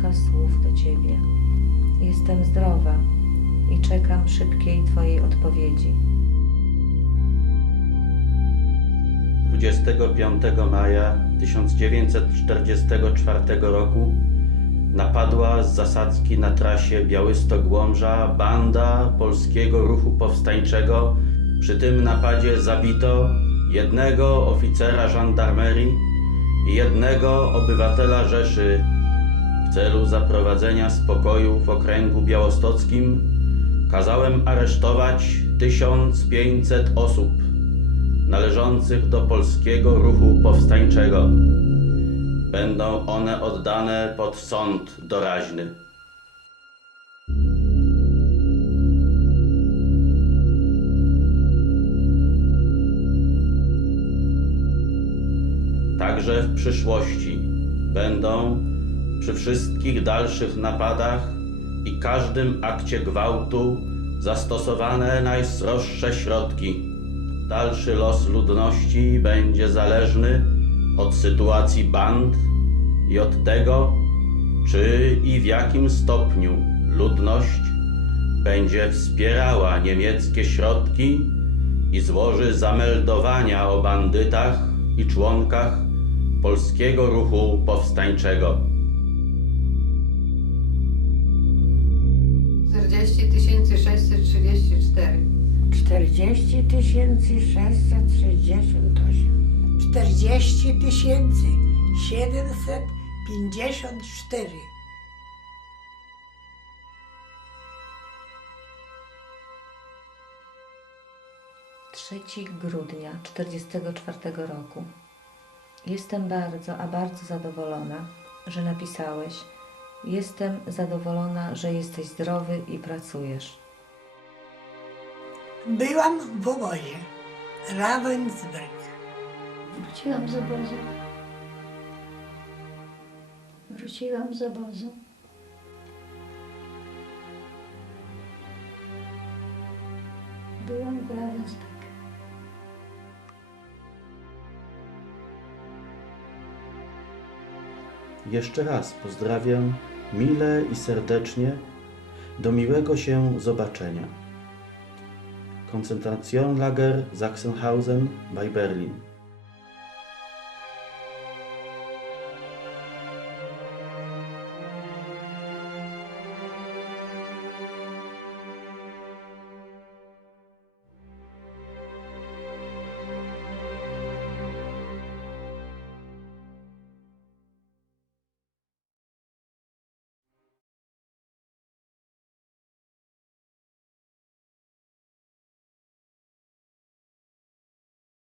kilka słów do Ciebie. Jestem zdrowa i czekam szybkiej Twojej odpowiedzi. 25 maja 1944 roku napadła z zasadzki na trasie Białystok-Łomża banda Polskiego Ruchu Powstańczego. Przy tym napadzie zabito jednego oficera żandarmerii i jednego obywatela Rzeszy. W celu zaprowadzenia spokoju w okręgu białostockim kazałem aresztować 1500 osób należących do polskiego ruchu powstańczego. Będą one oddane pod sąd doraźny. Także w przyszłości będą przy wszystkich dalszych napadach i każdym akcie gwałtu zastosowane najsroższe środki. Dalszy los ludności będzie zależny od sytuacji band i od tego, czy i w jakim stopniu ludność będzie wspierała niemieckie środki i złoży zameldowania o bandytach i członkach polskiego ruchu powstańczego. 634. 40 tysięcy 668. 40 tysięcy 754. Trzeci grudnia 1944 roku. Jestem bardzo, a bardzo zadowolona, że napisałeś. Jestem zadowolona, że jesteś zdrowy i pracujesz. Byłam w obozie. Ravensbrück. Wróciłam z obozu. Wróciłam z obozu. Byłam w Ravensbrück. Jeszcze raz pozdrawiam mile i serdecznie. Do miłego się zobaczenia. Koncentrationlager Sachsenhausen bei Berlin.